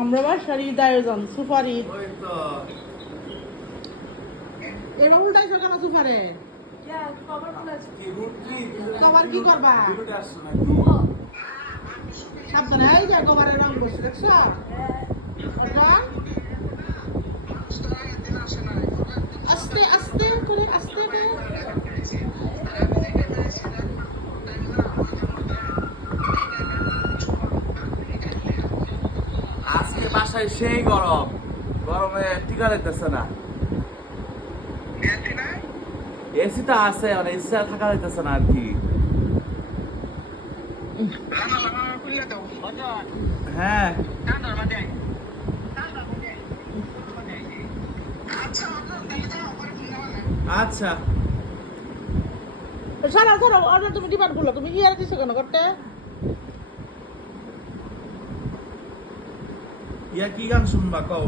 আমরা বাসার ঈদ আয়োজন সুপার ঈদ এবার উল্টাইছো কেন সুপারে কভার কি করবা সাবধানে এই যে কভারের রং বসে দেখছো আস্তে আস্তে করে আস্তে করে আজকে বাসায় সেই গরম গরমে টিকা লাগতেছে না এসি তো আছে মানে এসি থাকা যাইতেছে না আর কি হ্যাঁ আচ্ছা সারা ধরো অর্ডার তুমি ডিমান্ড করলো তুমি ইয়ার দিছো কেন করতে ইয়া কি গান শুনবা কও